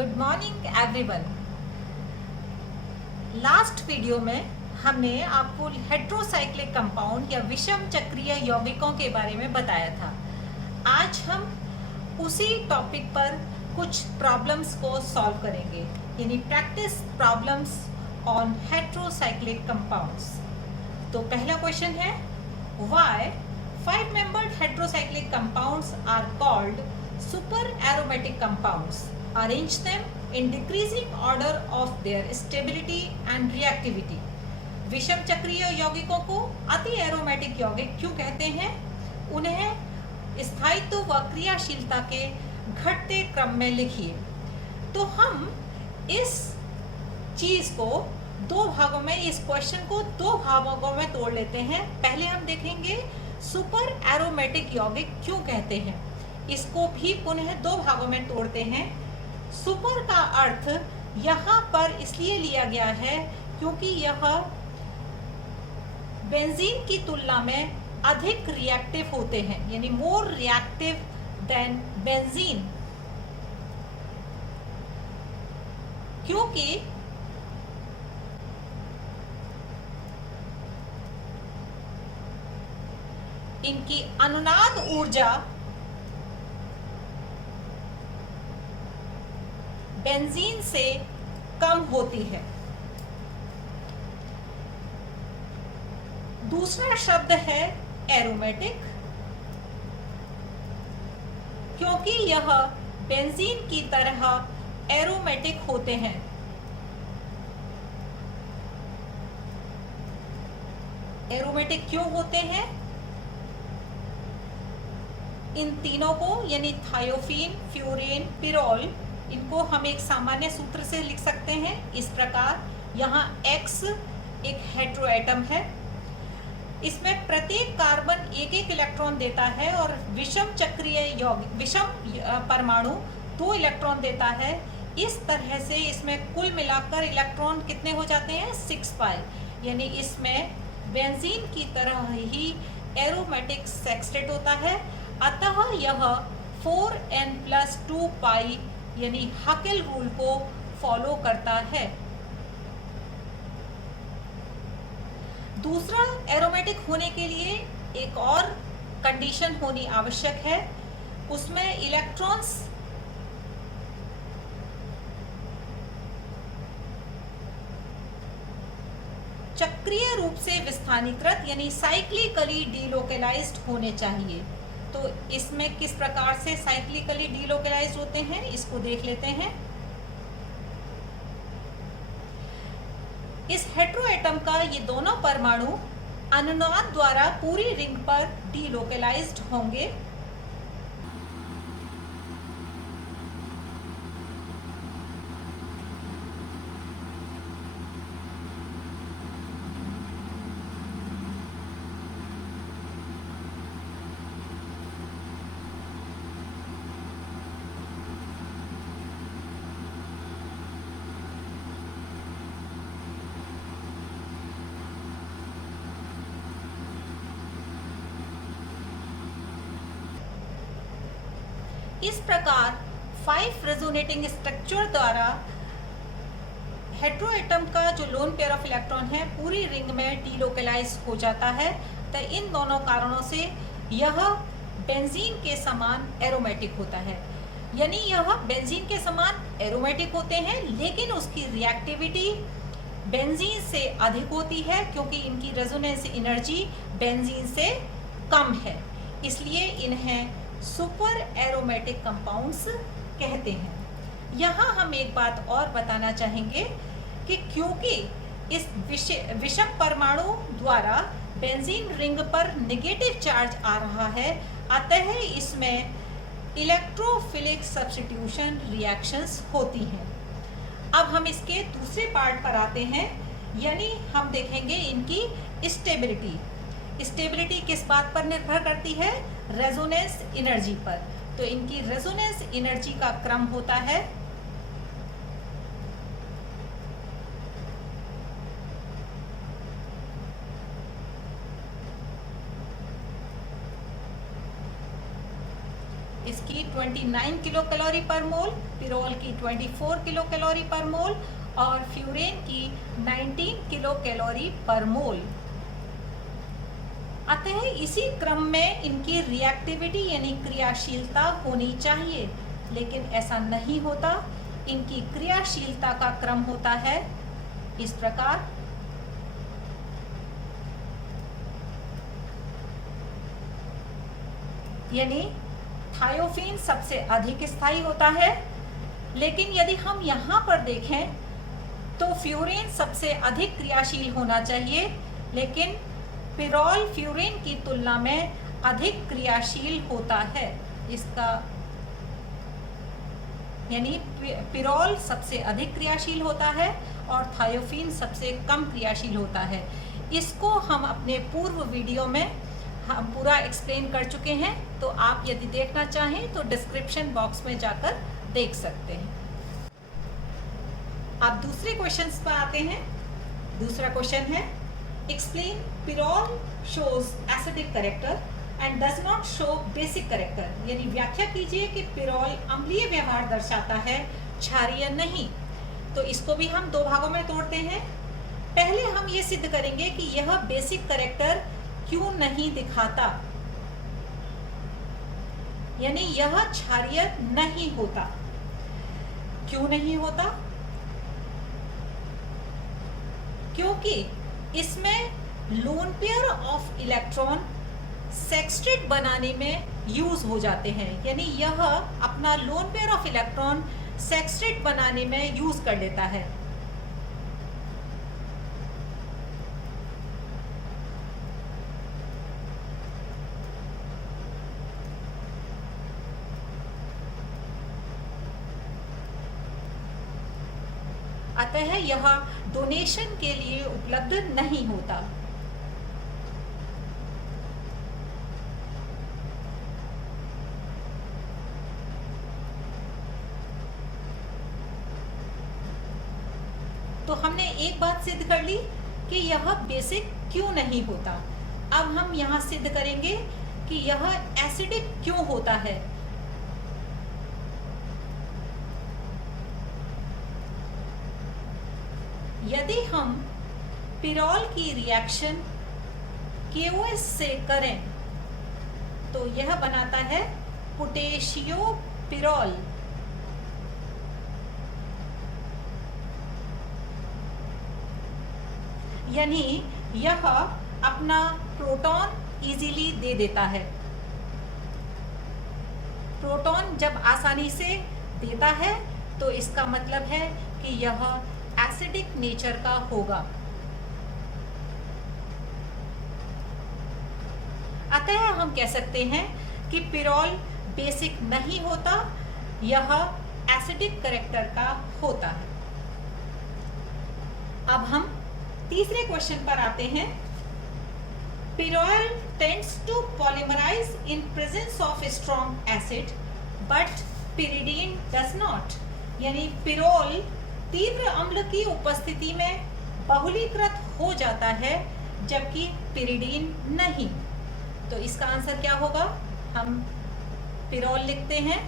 Good morning everyone. Last video में हमने आपको हेट्रोसाइक्लिक कंपाउंड या विषम चक्रीय यौगिकों के बारे में बताया था। आज हम उसी टॉपिक पर कुछ प्रॉब्लम्स को सॉल्व करेंगे, यानी practice problems on heterocyclic compounds. तो पहला क्वेश्चन है, why 5 membered heterocyclic compounds are called super aromatic compounds? Arrange them in decreasing order of their stability and reactivity. विषम चक्रीय यौगिकों को अति एरोमेटिक यौगिक क्यों कहते हैं? उन्हें स्थायित्व व क्रियाशीलता के घटते क्रम में लिखिए। तो हम इस चीज को दो भागों में, इस क्वेश्चन को दो भागों में तोड़ लेते हैं। पहले हम देखेंगे सुपर एरोमेटिक यौगिक क्यों कहते हैं, इसको भी पुनः दो भागों में तोड़ते हैं। सुपर का अर्थ यहाँ पर इसलिए लिया गया है क्योंकि यह बेंजीन की तुलना में अधिक रिएक्टिव होते हैं, यानी मोर रिएक्टिव देन बेंजीन, क्योंकि इनकी अनुनाद ऊर्जा बेंजीन से कम होती है। दूसरा शब्द है एरोमेटिक, क्योंकि यह बेंजीन की तरह एरोमेटिक होते हैं। एरोमेटिक क्यों होते हैं? इन तीनों को, यानी थायोफीन, फ्यूरेन, पिरोल, इनको हम एक सामान्य सूत्र से लिख सकते हैं इस प्रकार। यहाँ X एक हेट्रोएटम है, इसमें प्रत्येक कार्बन एक एक इलेक्ट्रॉन देता है और विषम चक्रीय यौगिक, विषम परमाणु 2 इलेक्ट्रॉन देता है। इस तरह से इसमें कुल मिलाकर इलेक्ट्रॉन कितने हो जाते हैं? 6 पाई, यानी इसमें बेंजीन की तरह ही एरोमेटिक सेक्सटेट होता है। अतः यह 4n+2 पाई यानी हकेल रूल को फॉलो करता है। दूसरा, एरोमेटिक होने के लिए एक और कंडीशन होनी आवश्यक है, उसमें इलेक्ट्रॉन्स चक्रीय रूप से विस्थानीकृत यानी साइक्लिकली डीलोकेलाइज्ड होने चाहिए। तो इसमें किस प्रकार से साइक्लिकली डीलोकेलाइज्ड होते हैं, इसको देख लेते हैं। इस हेट्रोएटम का ये दोनों परमाणु अनुनाद द्वारा पूरी रिंग पर डीलोकेलाइज्ड होंगे। इस प्रकार 5 रेजोनेटिंग स्ट्रक्चर द्वारा हेट्रोएटम का जो लोन पेयर ऑफ इलेक्ट्रॉन है पूरी रिंग में डीलोकेलाइज हो जाता है। तो इन दोनों कारणों से यह बेंजीन के समान एरोमेटिक होता है, यानी यह बेंजीन के समान एरोमेटिक होते हैं, लेकिन उसकी रिएक्टिविटी बेंजीन से अधिक होती है क्योंकि इनकी रेजोनेंस एनर्जी बेंजीन से कम है। इसलिए इन्हें सुपर एरोमेटिक कंपाउंड्स कहते हैं। यहाँ हम एक बात और बताना चाहेंगे कि क्योंकि इस विषम परमाणु द्वारा बेंजीन रिंग पर नेगेटिव चार्ज आ रहा है, अतः इसमें इलेक्ट्रोफिलिक सब्स्टिट्यूशन रिएक्शंस होती हैं। अब हम इसके दूसरे पार्ट पर आते हैं, यानी हम देखेंगे इनकी स्टेबिलिटी। स्टेबिलिटी किस बात पर निर्भर करती है? रेजोनेंस एनर्जी पर। तो इनकी रेजोनेंस एनर्जी का क्रम होता है इसकी 29 किलो कैलोरी पर मोल, पिरोल की 24 किलो कैलोरी पर मोल और फ्यूरेन की 19 किलो कैलोरी पर मोल। अतः इसी क्रम में इनकी रिएक्टिविटी यानी क्रियाशीलता होनी चाहिए, लेकिन ऐसा नहीं होता। इनकी क्रियाशीलता का क्रम होता है इस प्रकार। यानी थायोफीन सबसे अधिक स्थायी होता है, लेकिन यदि हम यहाँ पर देखें तो फ्यूरेन सबसे अधिक क्रियाशील होना चाहिए, लेकिन पिरोल फ्यूरेन की तुलना में अधिक क्रियाशील होता है। इसका यानी पिरोल सबसे अधिक क्रियाशील होता है और थायोफीन सबसे कम क्रियाशील होता है। इसको हम अपने पूर्व वीडियो में हम पूरा एक्सप्लेन कर चुके हैं, तो आप यदि देखना चाहें तो डिस्क्रिप्शन बॉक्स में जाकर देख सकते हैं। अब दूसरे क्वेश्चंस पर आते हैं। दूसरा क्वेश्चन है, explain pyrrole shows acidic character and does not show basic character. यानी व्याख्या कीजिए कि पिरोल अम्लीय व्यवहार दर्शाता है, क्षारीय नहीं। तो इसको भी हम दो भागों में तोड़ते हैं। पहले हम ये सिद्ध करेंगे कि यह बेसिक कैरेक्टर क्यों नहीं दिखाता, यानी यह क्षारीय नहीं होता। क्यों नहीं होता? क्योंकि इसमें lone pair of electron sextet बनाने में यूज हो जाते हैं। यानी यह अपना lone pair of electron sextet बनाने में यूज कर लेता है। अतः यह डोनेशन के लिए उपलब्ध नहीं होता। तो हमने एक बात सिद्ध कर ली कि यह बेसिक क्यों नहीं होता। अब हम यहां सिद्ध करेंगे कि यह एसिडिक क्यों होता है। यदि हम पिरोल की रिएक्शन KOH से करें तो यह बनाता है पोटेशियो पिरोल। यानी यह अपना प्रोटॉन इजीली दे देता है। प्रोटॉन जब आसानी से देता है तो इसका मतलब है कि यह एसिडिक नेचर का होगा। अतः हम कह सकते हैं कि पिरोल बेसिक नहीं होता, यह एसिडिक कैरेक्टर का होता है। अब हम तीसरे क्वेश्चन पर आते हैं। Pyrrole tends to polymerise in presence of strong acid but pyridine does not. यानी पिरोल तीव्र अम्ल की उपस्थिति में बहुलीकृत हो जाता है, जबकि पिरिडीन नहीं। तो इसका आंसर क्या होगा? हम पिरोल लिखते हैं।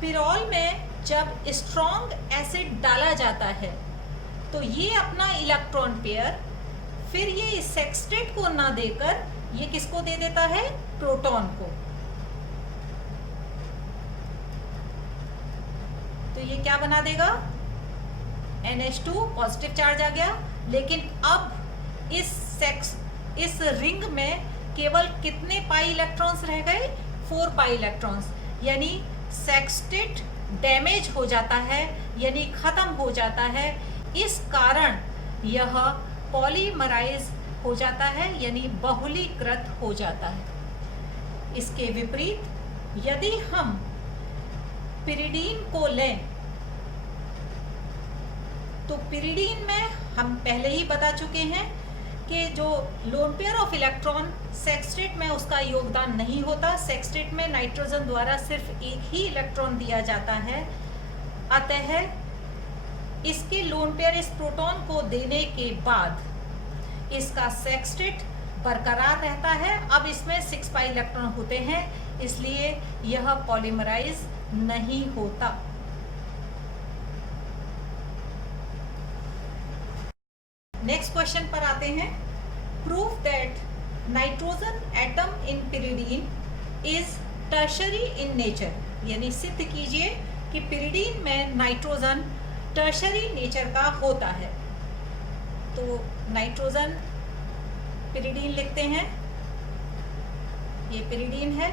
पिरोल में जब स्ट्रॉन्ग एसिड डाला जाता है तो ये अपना इलेक्ट्रॉन पेयर फिर ये सेक्सटेट को ना देकर ये किसको दे देता है? प्रोटॉन को। तो ये क्या बना देगा? NH2 पॉजिटिव चार्ज आ गया। लेकिन अब इस रिंग में केवल कितने पाई इलेक्ट्रॉन्स रह गए? 4 पाई इलेक्ट्रॉन्स। यानी सेक्सटेट डैमेज हो जाता है, यानी खत्म हो जाता है। इस कारण यह पॉलीमराइज हो जाता है, यानी बहुलीकृत हो जाता है। इसके विपरीत यदि हम पिरिडीन को लें तो पिरिडीन में हम पहले ही बता चुके हैं कि जो lone pair of electron sextet में उसका योगदान नहीं होता। सेक्सटेट में नाइट्रोजन द्वारा सिर्फ एक ही इलेक्ट्रॉन दिया जाता है। अतः इसके लोन पेयर इस प्रोटॉन को देने के बाद इसका सेक्सटेट बरकरार रहता है। अब इसमें 6 पाई इलेक्ट्रॉन होते हैं, इसलिए यह पॉलीमराइज नहीं होता। नेक्स्ट क्वेश्चन पर आते हैं। Proof that nitrogen atom in pyridine is tertiary in nature, यानी सिद्ध कीजिए कि पिरिडीन में नाइट्रोजन टर्शरी नेचर का होता है। तो नाइट्रोजन पिरिडीन लिखते हैं, ये पिरिडीन है।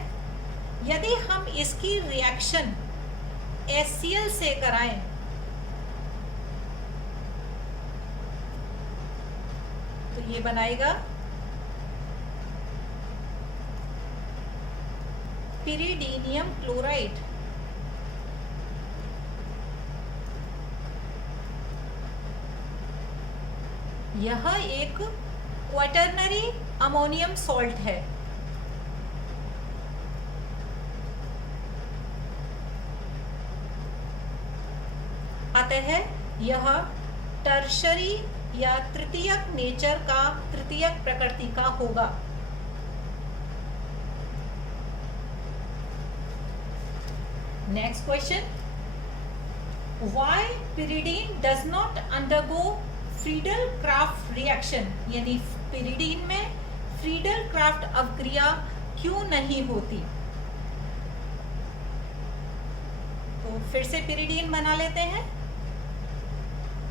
यदि हम इसकी रिएक्शन HCl से कराएं तो ये बनाएगा पिरिडीनियम क्लोराइड। यह एक क्वाटरनरी अमोनियम सॉल्ट है। अतः यह टर्शरी या तृतीयक नेचर का, तृतीयक प्रकृति का होगा। Next question, why pyridine does not undergo Friedel-Crafts reaction, यानी पिरिडीन में फ्रीडल-क्राफ्ट अवक्रिया क्यों नहीं होती? तो फिर से पिरिडीन बना लेते हैं।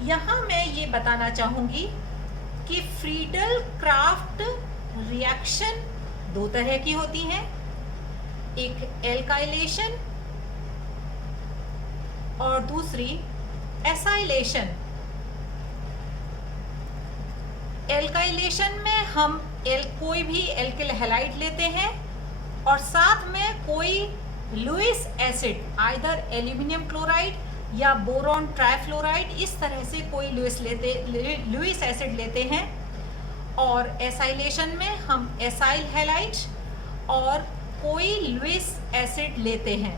यहां मैं ये बताना चाहूंगी कि फ्रीडल-क्राफ्ट रिएक्शन दो तरह की होती है, एक एल्काइलेशन और दूसरी एसाइलेशन। एल्काइलेशन में हम कोई भी एल्किल हैलाइड लेते हैं और साथ में कोई Lewis acid, either aluminium chloride या बोरॉन ट्राइफ्लोराइड, इस तरह से कोई लुईस एसिड लेते हैं। और एसाइलेशन में हम एसाइल हैलाइड और कोई लुईस एसिड लेते हैं।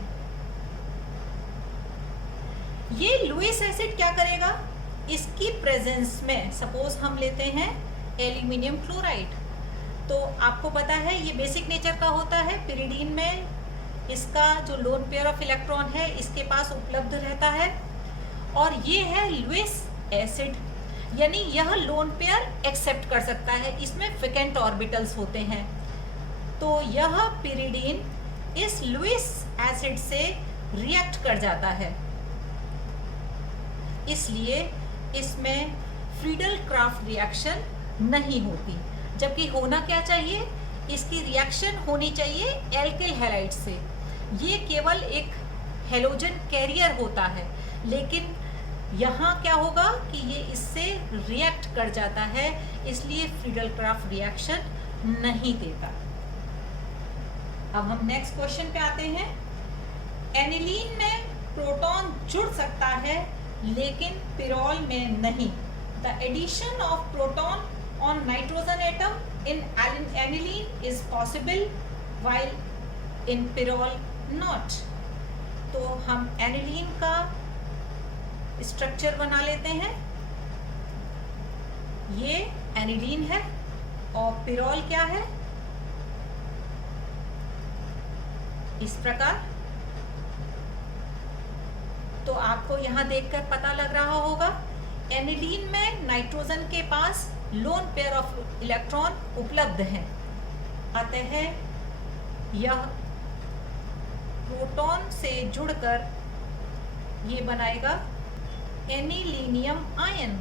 ये लुईस एसिड क्या करेगा? इसकी प्रेजेंस में सपोज हम लेते हैं एल्यूमिनियम क्लोराइड, तो आपको पता है ये बेसिक नेचर का होता है। पिरिडीन में इसका जो लोन पेयर ऑफ इलेक्ट्रॉन है इसके पास उपलब्ध रहता है, और ये है लुईस एसिड, यानी यह लोन पेयर एक्सेप्ट कर सकता है, इसमें वैकेंट ऑर्बिटल्स होते हैं। तो यह पिरिडीन इस लुईस एसिड से रिएक्ट कर जाता है, इसलिए इसमें फ्रीडल-क्राफ्ट रिएक्शन नहीं होती। जबकि होना क्या चाहिए? इसकी रिएक्शन होनी चाहिए एल्किल हैलाइड से। ये केवल एक हेलोजन कैरियर होता है, लेकिन यहाँ क्या होगा कि ये इससे रिएक्ट कर जाता है, इसलिए फ्रीडल-क्राफ्ट रिएक्शन नहीं देता। अब हम नेक्स्ट क्वेश्चन पे आते हैं। एनिलीन में प्रोटॉन जुड़ सकता है लेकिन पिरोल में नहीं। The addition of proton on nitrogen atom in aniline is possible while in pyrrole not। तो हम एनिलीन का स्ट्रक्चर बना लेते हैं। ये एनिलीन है और पिरोल क्या है? इस प्रकार। तो आपको यहाँ देखकर पता लग रहा होगा एनिलीन में नाइट्रोजन के पास लोन पेयर ऑफ इलेक्ट्रॉन उपलब्ध हैं, अतः यह प्रोटॉन से जुड़कर ये बनाएगा एनिलीनियम आयन।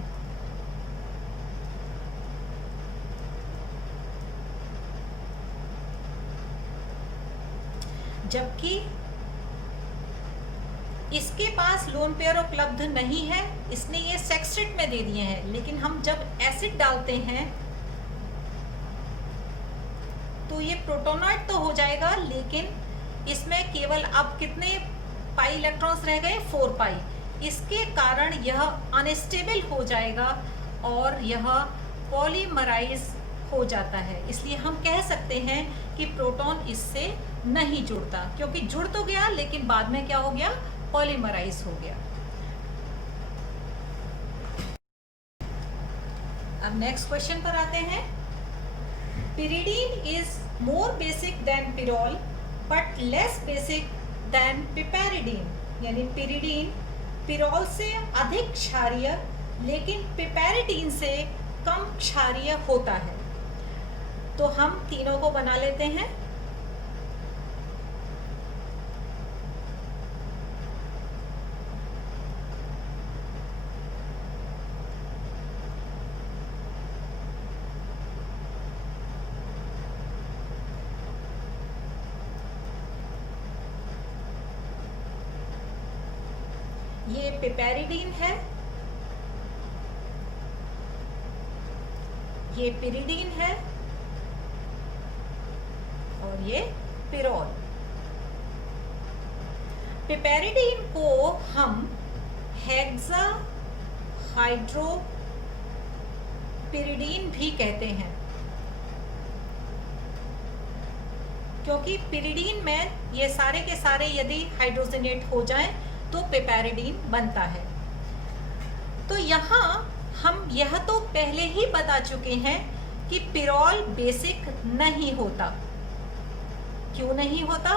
जबकि इसके पास लोन पेयर उपलब्ध नहीं है, इसने ये सेक्सटेट में दे दिए हैं, लेकिन हम जब एसिड डालते हैं तो ये प्रोटोनॉइड तो हो जाएगा, लेकिन इसमें केवल अब कितने पाई इलेक्ट्रॉन्स रह गए? 4 पाई। इसके कारण यह अनस्टेबल हो जाएगा और यह पॉलीमराइज हो जाता है। इसलिए हम कह सकते हैं कि प्रोटॉन इससे नहीं जुड़ता, क्योंकि जुड़ तो गया लेकिन बाद में क्या हो गया? पॉलीमराइज हो गया। अब नेक्स्ट क्वेश्चन पर आते हैं। pyridine is more basic than pyrrole but less basic than piperidine, यानी pyridine pyrrole से अधिक क्षारीय लेकिन piperidine से कम क्षारीय होता है। तो हम तीनों को बना लेते हैं। ये पिपेरिडीन है, ये पिरिडीन है और ये पिरोल। पिपेरिडीन को हम हेक्सा हाइड्रोपिरिडीन भी कहते हैं, क्योंकि पिरिडीन में ये सारे के सारे यदि हाइड्रोजनेट हो जाएं तो पिपेरिडीन बनता है। तो यहाँ हम यह तो पहले ही बता चुके हैं कि पिरोल बेसिक नहीं होता। क्यों नहीं होता?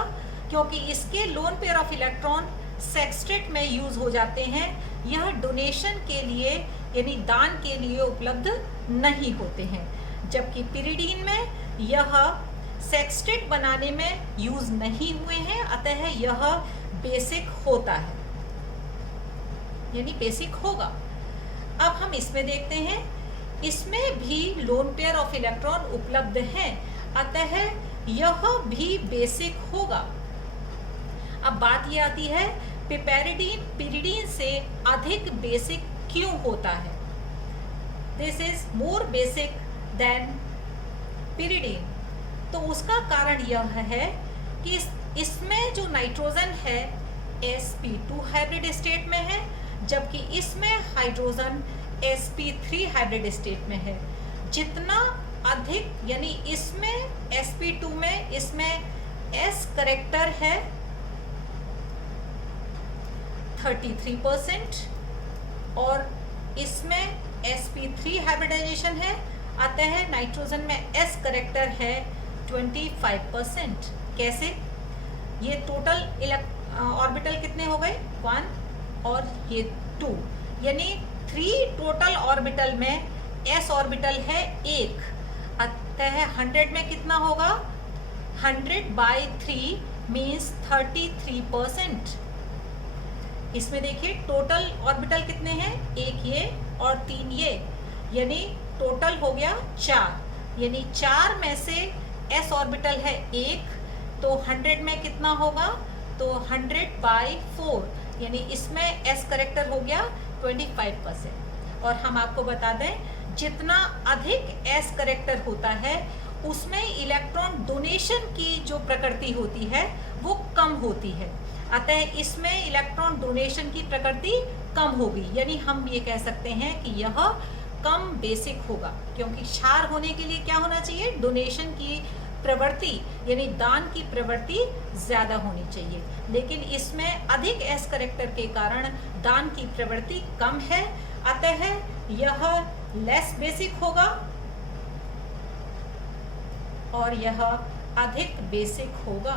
क्योंकि इसके lone pair of electron sextet में यूज हो जाते हैं। यह डोनेशन के लिए यानी दान के लिए उपलब्ध नहीं होते हैं, जबकि पिरिडीन में यह सेक्सटेट बनाने में यूज नहीं हुए हैं, अतः यह बेसिक होता है, यानी बेसिक होगा। अब हम इसमें देखते हैं, इसमें भी लोन पेयर ऑफ इलेक्ट्रॉन उपलब्ध हैं, अतः यह भी बेसिक होगा। अब बात ये आती है पिपेरिडीन पिरिडीन से अधिक बेसिक क्यों होता है? This is more basic than pyridine. तो उसका कारण यह है कि इसमें जो नाइट्रोजन है sp2 हाइब्रिड स्टेट में है, जबकि इसमें हाइड्रोजन sp3 हाइब्रिड स्टेट में है। जितना अधिक यानी इसमें sp2 में इसमें s करेक्टर है 33% और इसमें sp3 हाइब्रिडाइजेशन है, अतः नाइट्रोजन में s करेक्टर है 25%। कैसे? ये टोटल ऑर्बिटल कितने हो गए? 1 और ये 2, यानी 3 टोटल ऑर्बिटल में s ऑर्बिटल है 1, अतः 100 में कितना होगा? 100/3 मीन्स 33%। इसमें देखिए टोटल ऑर्बिटल कितने हैं? 1 ये और 3 ये, यानी टोटल हो गया 4, यानी 4 में से s ऑर्बिटल है 1, तो 100 में कितना होगा? तो 100/4, यानी इसमें s करेक्टर हो गया 25%। और हम आपको बता दें, जितना अधिक s करेक्टर होता है उसमें इलेक्ट्रॉन डोनेशन की जो प्रकृति होती है वो कम होती है, अतः इसमें इलेक्ट्रॉन डोनेशन की प्रकृति कम होगी, यानी हम ये कह सकते हैं कि यह कम बेसिक होगा। क्योंकि क्षार होने के लिए क्या होना चाहिए? डोनेशन की प्रवृत्ति यानी दान की प्रवृत्ति ज्यादा होनी चाहिए, लेकिन इसमें अधिक s करेक्टर के कारण दान की प्रवृत्ति कम है, अतः यह लेस बेसिक होगा और यह अधिक बेसिक होगा।